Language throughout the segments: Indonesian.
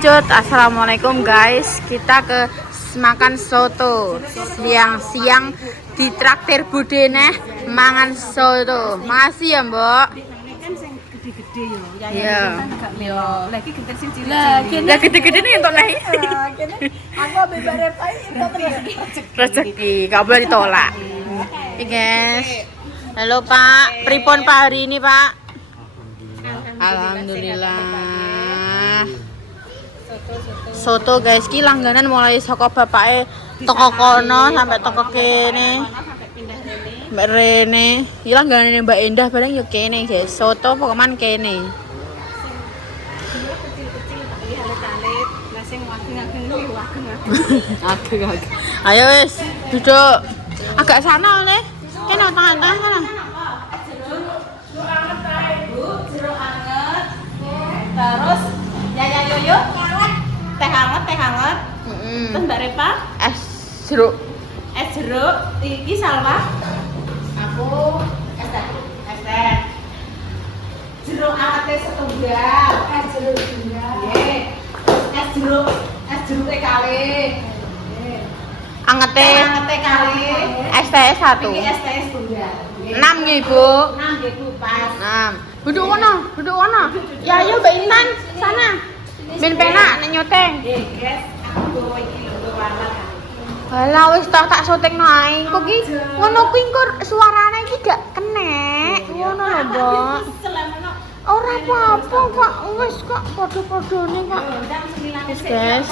lanjut. Assalamualaikum guys, kita ke makan soto siang-siang di traktir Budene mangan soto. Makasih ya mbok. Gede-gede yo. Iya. Lagi gede sing cilik. Lah gede-gede nih entuk nih. Aku ambek barepai entuk Rezeki, gak boleh ditolak. Oke guys. Halo Pak, pripun Pak hari ini Pak? Alhamdulillah. Soto guys, ki langganan mulai saka bapake toko kono sampai toko kene. Mbak Rene, iki langganane Mbak Endah bareng yo kene guys. Soto pokokan kene. Agak. Ayo wis, duduk. Agak sana oleh. Kene tengah-tengah sana. jeruk anget. Terus Yaya Yoyo teh hangat. Terus Mbak Repa Es jeruk. es jeruk, iki Salwa. Aku es teh. Jeruk angetnya setunggal. Es jeruk setunggal. Nggih. Es jeruk kali. Angete kali. es teh satu. Iki es teh setunggal. 6 nggih, Bu. 6 nggih Bu, pas. 6. Duduk kono. Ya ayo Mbak Intan, sana. Ben penak nek nyoteng. Nggih, guys, aku bawa iki lho warna. Halah wis tak sotekno ae. Kok ki ngono kuwi engko suarane iki gak kenek. Ngono lho, Mbok. Ora apa-apa kok, wis kok padha-padhane kok. Wis, guys.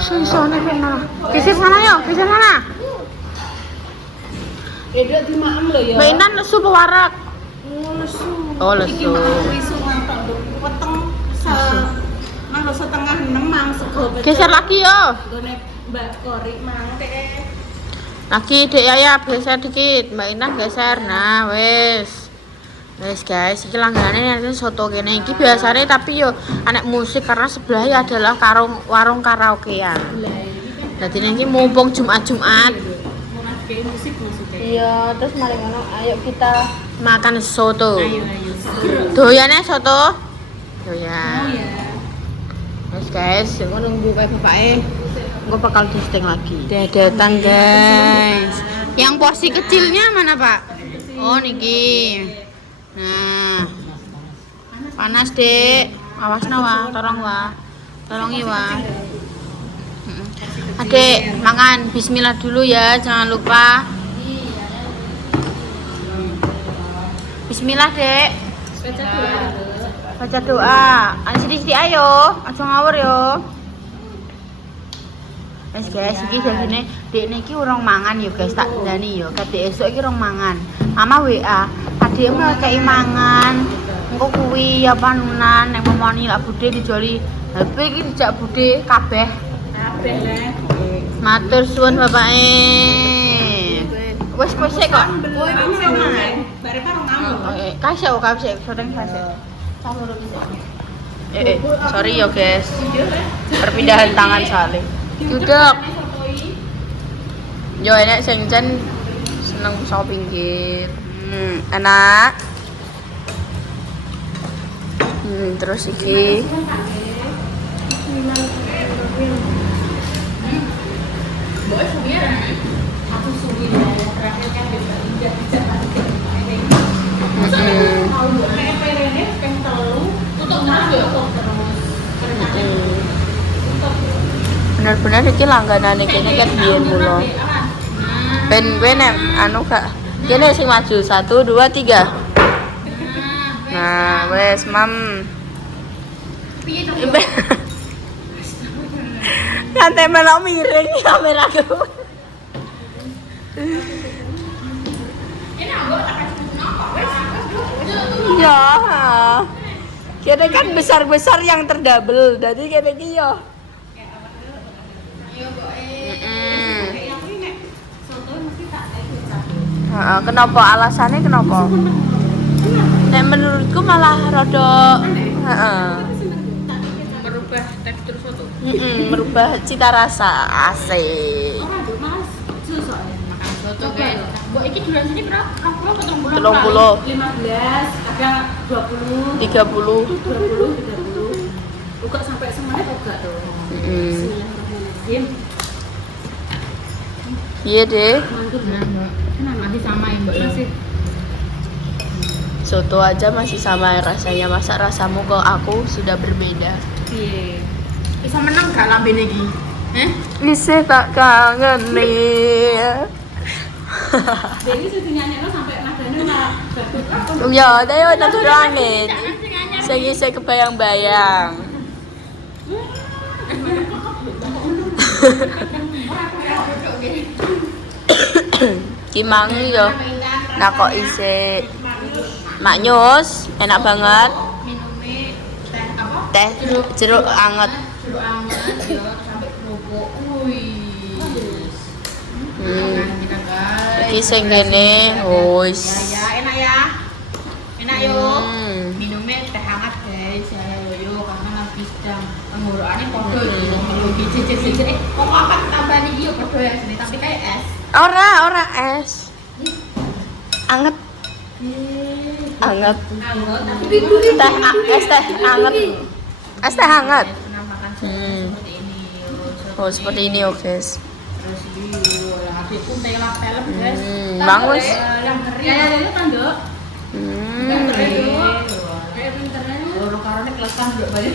Sisone kena. Geser sana yo, geser sana. Beda di maem lho ya. Mbak Intan lesu apa warak? Lesu. Oh, lesu. Iki mau isu ngantok weteng manggo setengah 6 mang sego. Geser lagi yo. Gone Mbak Kori mang teh. Lagi Dek Yaya geser dikit, Mbak Intan geser. Nah, wis. Wis guys, iki langganane nanti soto kene iki biasane tapi yo anek musik karena sebelahnya adalah warung karaokean. Dadi iki mumpung Jumat-Jumat. Kayak musik maksudnya. Iya, terus mari ngono ayo kita makan soto. Ayo. Doyane soto? Oh Doyan. ya. Wis guys, aku nunggu kayak bapake. Engko bakal disting lagi. Dedetan guys. Yang porsi kecilnya mana, Pak? Oh, niki. Nah. Panas, Dek. Awas wah, tolongi wah. Adek, mangan bismillah dulu ya, jangan lupa. Bismillah, Dek. Baca doa. Sithik-sithik ayo, aja ngawur yo. Wes guys, iki jane dekne iki urung mangan yo guys, tak ndani yo. Kadek esuk iki urung mangan. Mama WA, adekmu kei mangan. Engko kuwi ya panunan nek momoni lak budhe dijoli HP iki dijak budhe kabeh. Kabeh le. Matur suwun bapake. Wes sik kok. Kowe iki sing mangan. Bare karo ngamuk. Kasih, soreng kasih. Sorry yo guys. Perpindahan tangan soalnya. Duduk. Yo enak sing jan seneng saka pinggir. Enak. Terus iki Boy suwir. Aku suwir terakhir kan bisa mau buat perene peng telu tutup nang yo kok terus. bener-bener iki langganane kene kan biyen lho. Ben anu gak kene sing maju 1 2 3. Nah, wes mam. Kanthi melok miring kameraku. Iya. Kene kan besar-besar yang terdouble. Jadi kene iki yo. Kenapa alasannya kenapa? Nek menurutku malah rada merubah tekstur soto. merubah cita rasa asik. Ora, Mas. Soalnya makan soto Foto guys. Mbok iki bulan sini berapa? 30 15, ada 20, 30. 20. Buka sampai semuanya buka tuh. Bismillahirrahmanirrahim. Iya deh. Mantap. Nah, masih sama ya Mbak. Masih. Soto aja masih sama rasanya. Masa rasamu ke aku sudah berbeda? Iya. Bisa menang gak lambene iki? Bisa tak kangen nih. Jadi sudah nyanyi sampai nadanya malah batuk. Ya, tapi udah angin. Saya kebayang-bayang. Kimangi yo. Nah kok isi maknyus, enak banget. Teh jeruk anget. Iki sing kene, wis. Ya, enak ya. Enak yuk. Minumnya teh hangat guys, ya yo karena lagi sedang tenggorokannya podo iki perlu cicit-cicit. Kok apa tambah iki yo podo ya sini tapi kayak es. Ora es. Anget. Anget. Tapi Teh es teh anget. Es teh hangat. seperti ini. Oh, seperti ini oh guys. Terus ini habis pun telap-telap guys. Bagus. Yang kering. Ya, itu kan, Dok. Kayak pinternya. Orang karone kelesan Dok banyak.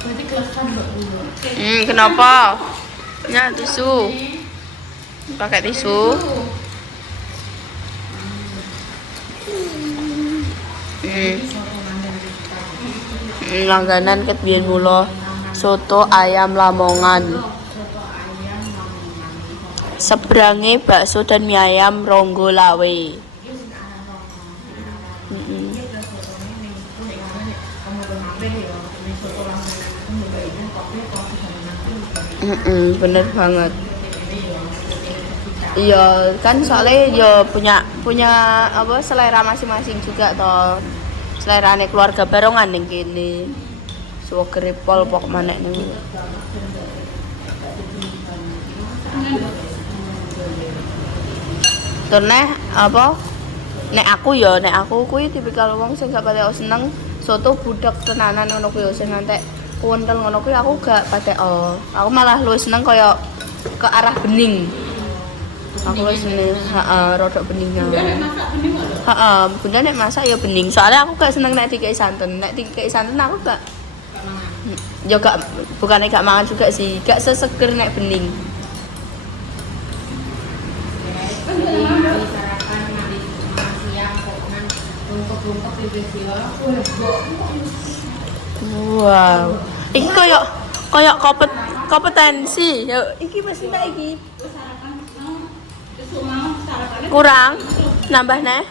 Berarti kelesan Dok dulu. Kenapa? Ya, tisu. Pakai tisu. Langganan ket biyen mula soto ayam Lamongan. Seberangnya bakso dan mie ayam Ronggo Lawe. Bener banget. Iya kan soalnya ya punya apa selera masing-masing juga toh. Selerane keluarga barongan ning kene. Suwegere pol pok manek niku. Teneh apa? Nek aku kuwi tipikal wong sing gak patek seneng soto budak tenanan ngono kuwi sing ngantek kuwentel ngono kuwi aku gak patek. Aku malah luwih seneng kaya ke arah bening. Aku wis seneng, rodok bening. Bunda nek masak ya bening. Soalnya aku gak seneng nek dikei santen. Nek dikei santen aku gak ya gak bukannya gak mangan juga sih. Gak seseger nek bening. Wow. Iki koyo kompetensi. Ya iki wis entek iki. Kurang nambah neh.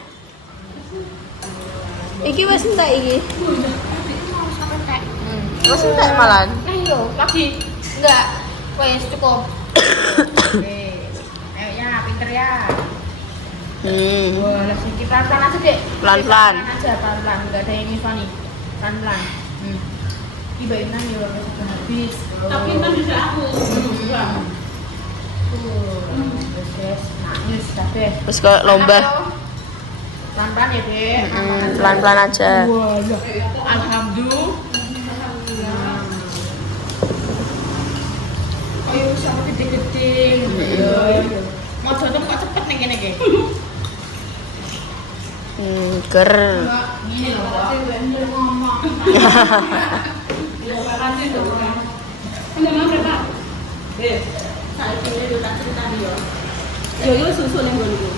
Iki wis entek iki. Wis entek malan. Nah yo, lagi enggak. Wes cukup. Oke. Ayo ya, pinter ya. Wah, sedikit pelan-pelan aja, Dek. Pelan-pelan. Aja pelan-pelan, enggak ada yang nyusahin nih. Pelan-pelan. Tibain nang yo sudah habis. Tapi kan bisa aku. Nangis kabeh. Terus kayak lomba. Pelan-pelan ya, Dek. Pelan-pelan aja. Alhamdulillah. Ayo sama gede-gede. Mau jodoh kok cepet nih gini iki. Ger. Ini loh, Pak. Ngomong. Makasih loh, Pak. Enggak berapa? Saat ini udah cerita dia. Yo susu yang gue dulu.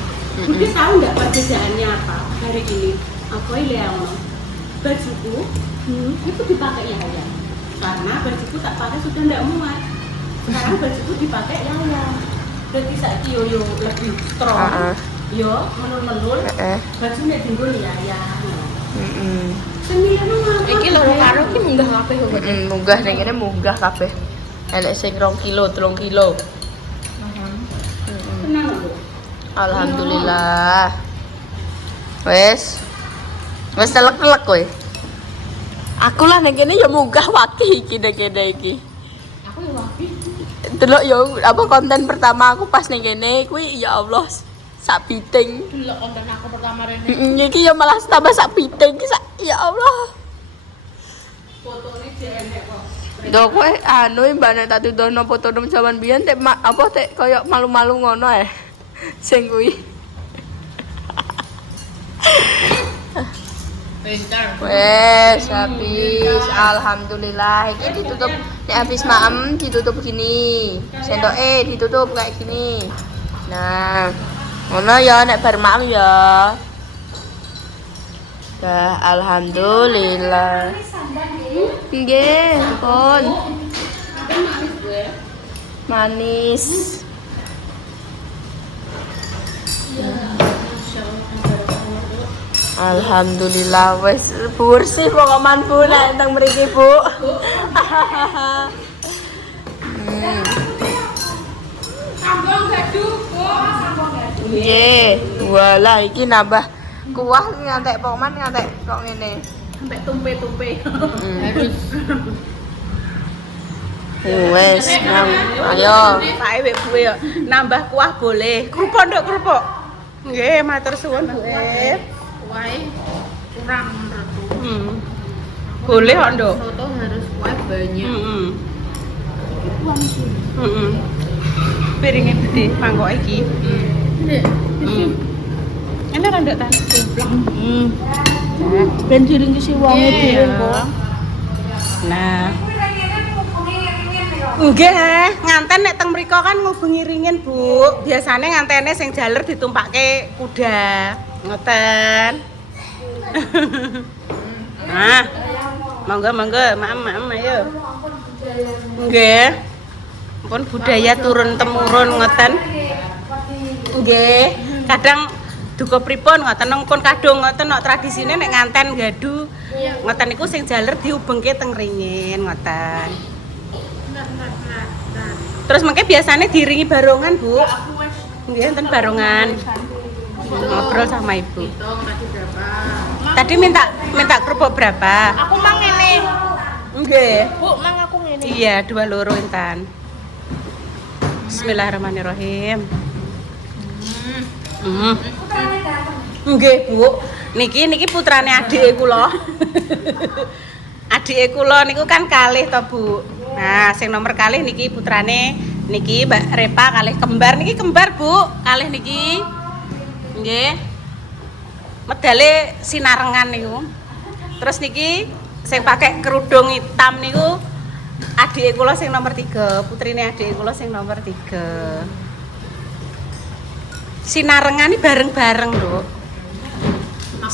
Budi tahu nggak perbedaannya apa hari ini? Aku lihat bajuku itu dipakai ya. Karena bajuku tak pakai sudah nggak muat. Sekarang bajuku dipakai ya. Berarti saat yo lebih strong. Yo menul-menul. Bajunya tinggal ya. Sembilan mah. Iki lho karo iki munggah kabeh kok. Munggah ning kene munggah kabeh. Enek sing 2 kilo, 3 kilo. Tenang lho. Alhamdulillah. Wes telek-telek kowe. Aku lah ning kene ya munggah wakih iki ning kene iki. Aku ya wapi. delok yo apa konten pertama aku pas ning kene kuwi ya Allah sak piting. Delok konten aku pertama rene. Iki ya malah tambah sak piting ya Allah. Fotone enek kok. Ndok kowe anu mbak nek tak tudono foto nom jaman biyen tek apa tek koyo malu-malu ngono sing kuwi. Pintar. Wes habis alhamdulillah iki ditutup nek habis maem ditutup gini. Sendoke ditutup kayak gini. Nah, ngono ya nek bar maem ya. Dah alhamdulillah. Nggih, pun. Manis. Alhamdulillah wes bersih pokoknya Bu nek teng mriki Bu. Sambung gaduh, Bu. Sambung gaduh. Nggih, walah iki nambah kuah ngantek pokoknya ngantek kok ngene. Sampai tumpe-tumpe. Harus. Wes, ayo. Pak Ibu Bu ya, nambah kuah boleh. Kerupuk nduk kerupuk. Nggih, matur suwun Bu. Kuah kurang menurutku. Boleh kok nduk. Soto harus kuah banyak. Piringnya gede, mangkok iki. Ini rada tan. Ben diring si wonge dhewe kok. Nah. Nggih, nganten nek teng mriko kan ngubengi ringin, Bu. Biasane ngantene sing jaler ditumpake kuda. Ngoten. Nah. Monggo, maem ayo. Nggih. Pun budaya turun temurun ngoten. Nggih. Kadang duka pripun ngoten pun kadung ngoten nek tradisine nek nganten gadu ngoten niku sing jaler diubengke teng ringin ngoten. Terus mengke biasanya diringi barongan, Bu. Nggih, enten barongan. Ngobrol sama Ibu. Tadi minta kerupuk berapa? Aku mang ngene. Nggih. Bu, mang aku ngene. Iya, 2 loro intan. Bismillahirrahmanirrahim. Nggih, Bu. Niki putrane adike kula. Adike kula niku kan kalih to, Bu. Nah, sing nomor kalih niki putrane niki Mbak Repa kalih kembar. Niki kembar, Bu. Kalih niki. Nggih. Medale sinarengan niku. Terus niki sing pakai kerudung hitam niku adike kula sing nomor 3, putrine adike kula sing nomor 3. Sinarengan iki bareng-bareng, Nduk.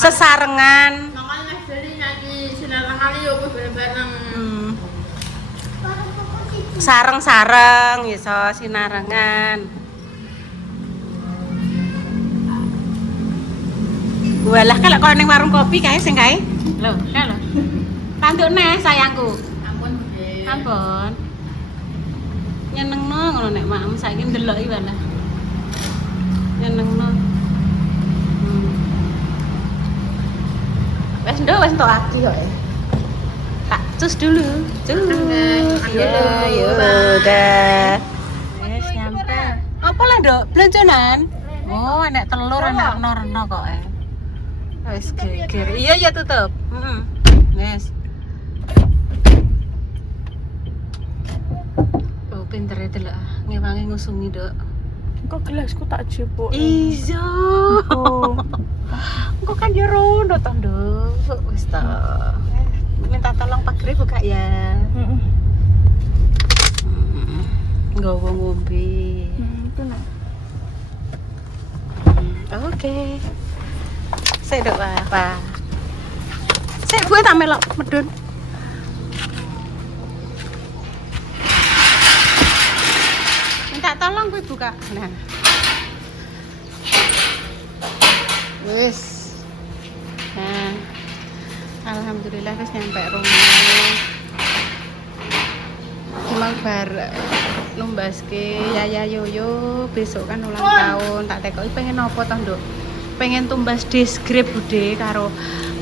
Sesarengan. Makanya jadi nyanyi sinarengan yo bareng-bareng. Sareng-sareng iso sinarengan. Walah kalau kono ning warung kopi kae sing kae. Lho, lho. Tandukne sayangku. Ampun, Nggih. Ampun. Nyenengno ngono nek makmu saiki ndeloki walah. Nyenengno. Wes nduk wes entuk lagi kok. Tak cus dulu. Cus. Ya, yo dah. Wes nyampe. Apa lah, Nduk? Blonjonan? Oh, enak telur, enak reno kok. Wes geger. Iya ya tutup. Heeh. Wes. Oh, pinter ya delok. Ngewangi ngusungi, Nduk. Kok gelasku tak jebuk. Iya. Engko kan yo rono to, Nduk. Wis ta. Minta tolong Pak Gri buka ya. Heeh. Nggawa ngombe. Itu nak. Oke. Sik Nduk apa? Sik gue tak melok medun. Minta tolong gue buka. Nah. Wis. Nah. Alhamdulillah wis nyampe rumah. Emang bar numbaske Yaya Yoyo besok kan ulang tahun. Tak tekoki pengen apa to, Nduk? Pengen tumbas deskrip Bude karo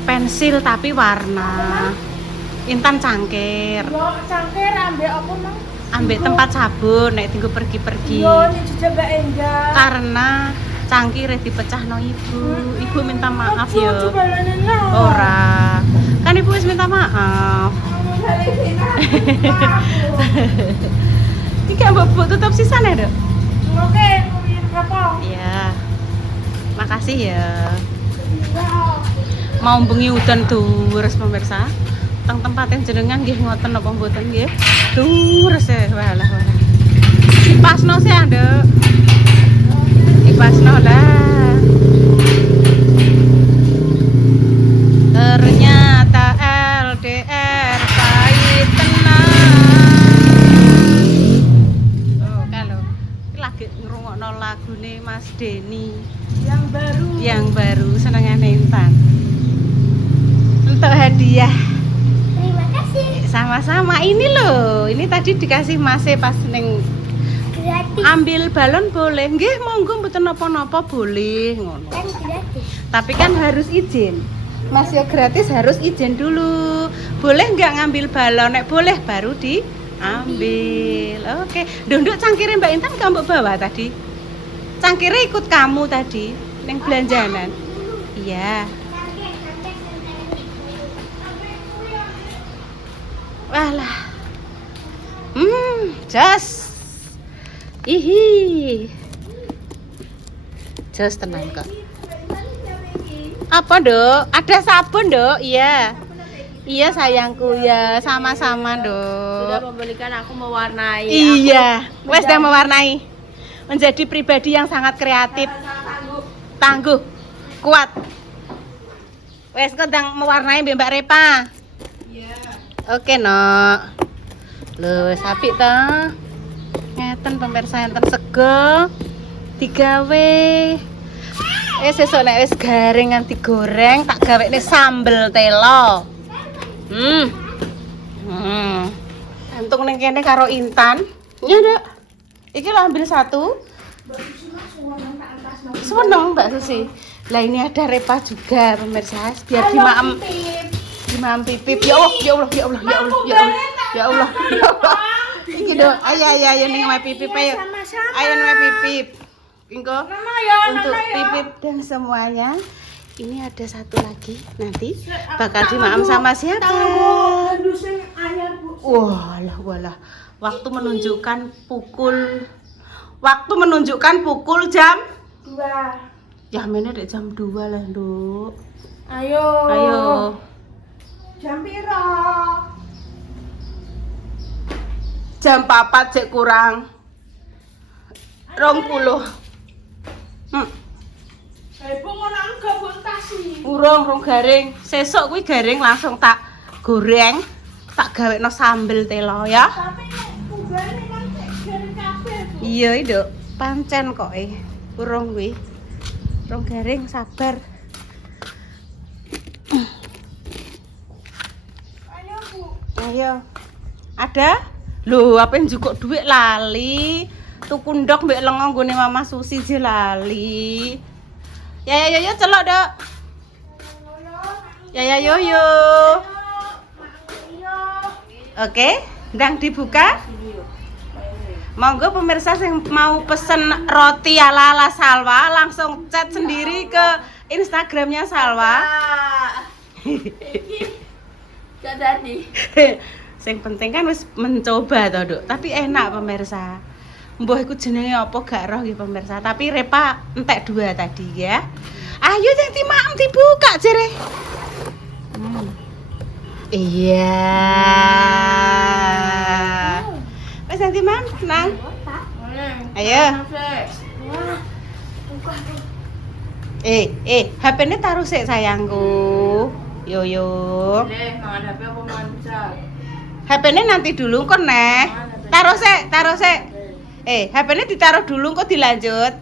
pensil tapi warna. Intan cangkir. Lo cangkir ambek apa, Mang? ambek tempat sabun nek tinggal pergi-pergi. Yo, ini juga Mbak Endah. Karena cangkire dipecahno ibu. Ibu minta maaf ya. Coba lah. Ora. Kan ibu wis minta maaf. Iki mbok tutup sisane, Dok. Oke, berapa? Iya. Makasih ya. Mau bengi udan deres pemirsa. Teng tempaten jenengan nggih ngoten napa mboten nggih? Deres e walah. Dipasno sih, Nduk. Dipasno lah. Ternyata LDR pahit tenan. Oh, kalau lagi ngrungokno lagune Mas Denny yang baru senengane Intan. Untuk hadiah. Terima kasih. Sama-sama. Ini loh, ini tadi dikasih Mas pas neng Gratis. ambil balon boleh. Nggih, monggo mboten napa-napa boleh ngono. Kan gratis. Tapi kan harus izin. Mas ya gratis harus izin dulu. Boleh nggak ngambil balon? Nek boleh baru diambil. Oke. Nduk cangkire Mbak Intan kamu bawa tadi. Cangkire ikut kamu tadi neng belanjanan. Iya. Walah. Jos. Ihi. Jos tenang kok. Apa, Dok? Ada sabun, Dok? Iya. Iya, sayangku ya. Sama-sama, Sudah Dok. memberikan aku mewarnai. Iya, wes dah mewarnai. Menjadi pribadi yang sangat kreatif, tangguh, kuat. Wes kedang mewarnai Mbak Repa. Iya. Oke, Nok. Lho, wis apik ta. Ngeten pemirsa enten sego digawe. Sesuk nek wis garing nganti goreng tak gawekne sambel telo. Untung ning kene karo Intan. Iya, Dok. Iki lo ambil satu. Seneng Mbak Susi. Lah ini ada Repa juga pemirsa, biar dimaem pipip. Ya Allah, ya Allah, ya Allah, ya Allah, ya Allah. Ya Allah. Ya Allah. Iki Dok. Ayo ning omahe pipip ayo. Ayo ning omahe pipip. Ingko untuk pipip dan semuanya. Ini ada satu lagi nanti bakal dimaem sama siapa? Walah. Waktu menunjukkan pukul jam 2. Ya mene dek jam 2 lah, Nduk. Ayo. Jam piro? Jam 4 cek kurang 20. Ibu ngono enggak bontasi. Urung garing. Sesuk kuwi garing langsung tak goreng, tak gawekno sambel telo ya. Tapi tunggane kan garing kabeh. Iya, Nduk. Pancen kok urung kuwi. Urung garing, sabar. Ayo, Bu. Ayo. Ada? Lho, apa yang jukuk duit lali? Tuku ndok mbek lengo nggone Mama Susi je lali. Ya celok, Dok. Ya yo. Oke, ndang dibuka. Monggo pemirsa yang mau pesen roti ala Salwa langsung chat sendiri ke Instagramnya Salwa. Gak tadi. Yang penting kan wis mencoba toh, Dok. Tapi enak pemirsa. Mbah iku jenenge apa gak roh nggih pemirsa. Tapi Repa entek 2 tadi ya. Ayo yang dimaem dibuka jere. Iya. Wis yang dimaem tenang. Ayo. HP-ne taruh sik sayangku. Yo. Mangan HP apa mangan pizza? HP-ne nanti dulu kok, Neh. Taruh sik. HP-ne ditaruh dulu kok dilanjut.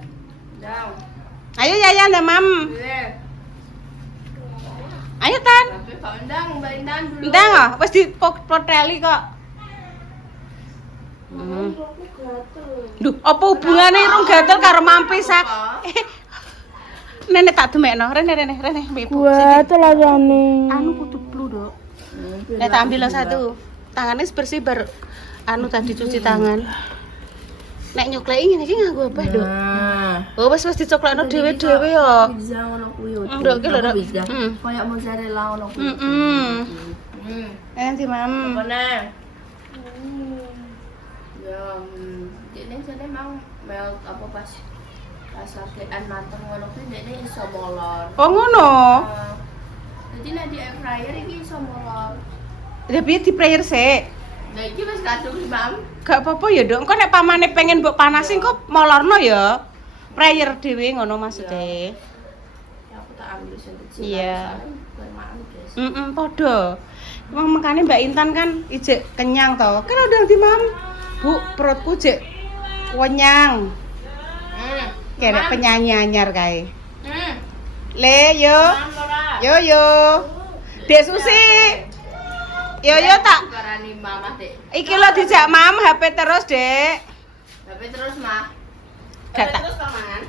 Ayo Yaya ndak Mam. Ayo Tan. Tapi Pak Endang, Mbak Intan dulu. Ndang ah, wis dipoteli kok. Duh, apa hubungane irung gatel karo mampisak? Nenek tak demekno, rene Ibu. Gatel ajane. Anu kudu plu, Dok. Nek tak ambil lo satu. tangannya bersih baru anu tadi cuci tangan. Nek nyukleki ngene iki nganggo apa, Dok? Oh, wis dicoklekno dhewe-dhewe ya. Pizza ngono kuwi yo. Ndok ki lho, Dok. Kayak mozzarella ngono kuwi. Nanti Mam. Apa neh? Ya, dene jane mang mel apa pas sakean mateng ngono kuwi dene iso molor. Oh, ngono. Jadi nek di air fryer iki iso molor. Lah piye di prayer sik? Nah iki wis kadung iki, Mam. Gak apa-apa ya, Dok. Engko nek pamane pengen mbok panasin kok molorno ya. Prayer dhewe ngono maksudnya. Ya aku tak ambil sing kecil. Iya. Bermaan, guys. Padha. Emang makanya Mbak Intan kan ijek kenyang toh. Kan udah di Mam. Bu, perutku jek kenyang. Kayak penyanyi anyar kae. Le yo. Yo. Dek Susi. Yo tak. Karani mamah, Dek. Iki lo dijak Mam HP terus, Dek. HP terus, Mah. Gak HP tak. terus pamangan.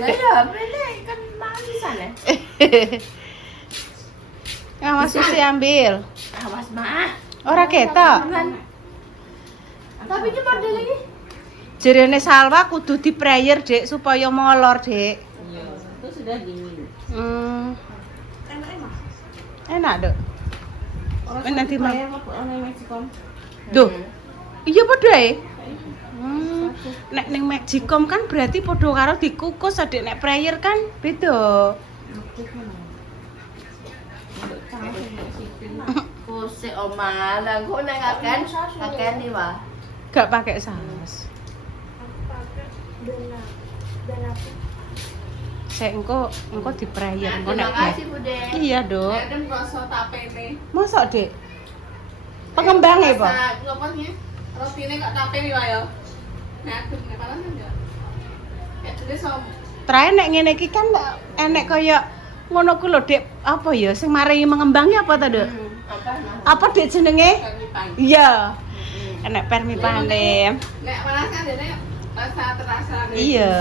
Lah ya, HP ini kan manisan ya. Ya Mas Susi ambil. Awas, Mah. Ora ketok. Tapi ini model ini. Jerene Salwa kudu di prayer, Dek, supaya molor, Dek. Itu sudah dingin. Enak, Dok. Nanti Mam. Orang Mexico. Duh. Iya padha ae. Nek ning Magicom kan berarti padha karo dikukus, Adik. Nek prayer kan beda. Kusik oma, lah kok nek kaken nih, Wah. Gak pakai saus. Saya engko di prayer engko Terima nek. kasih, Bude. Iya, Dok. Ada rasa tapene. Mosok, Dek? Pengembange, Pak. Ngopasnya? Rotine gak tapene wae yo. Nek adem nek panas enggak. Ya jenis som. Terakhir nek ngene iki kan enek kaya ngono ku lho, Dek. Apa ya sing maringi mengembangi apa ta, Dok? Apa nah? Apa Dek jenenge? Pang. Iya. Enek permi panem. Nek panas kan dene rasa terasa. Iya.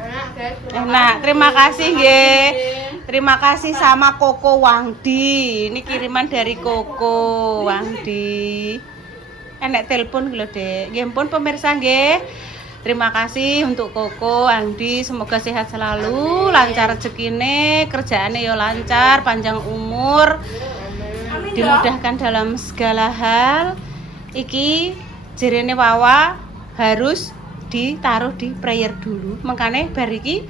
Enak, guys. Enak, terima kasih nggih. Terima kasih sama Koko Wangdi. Ini kiriman dari Koko Wangdi. Enek telepon lho, Dek. Nggih pun pemirsa nggih. Terima kasih untuk Koko Wangdi, semoga sehat selalu, lancar rezekine, kerjaane yo lancar, panjang umur. Dimudahkan dalam segala hal. Iki jerene Wawa harus ditaruh di prayer dulu. Makanya bar iki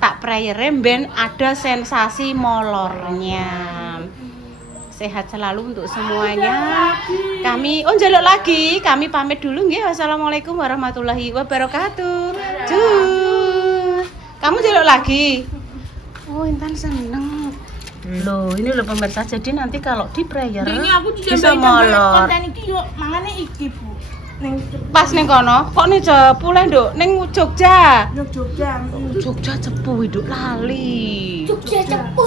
tak prayere ben ada sensasi molornya. Sehat selalu untuk semuanya. Kami njaluk lagi, kami pamit dulu nggih. Wassalamualaikum warahmatullahi wabarakatuh. Cus. Kamu njaluk lagi? Oh, Intan seneng. Loh, ini loh pemirsa. Jadi nanti kalau di prayer Ini aku bisa molor. konten iki yo mangane iki, Bu. Ning Pas ning kono, kok nih Jepuleh, Nduk? Ning Jogja. Jogja. Jogja cepu, Nduk, lali. Jogja cepu.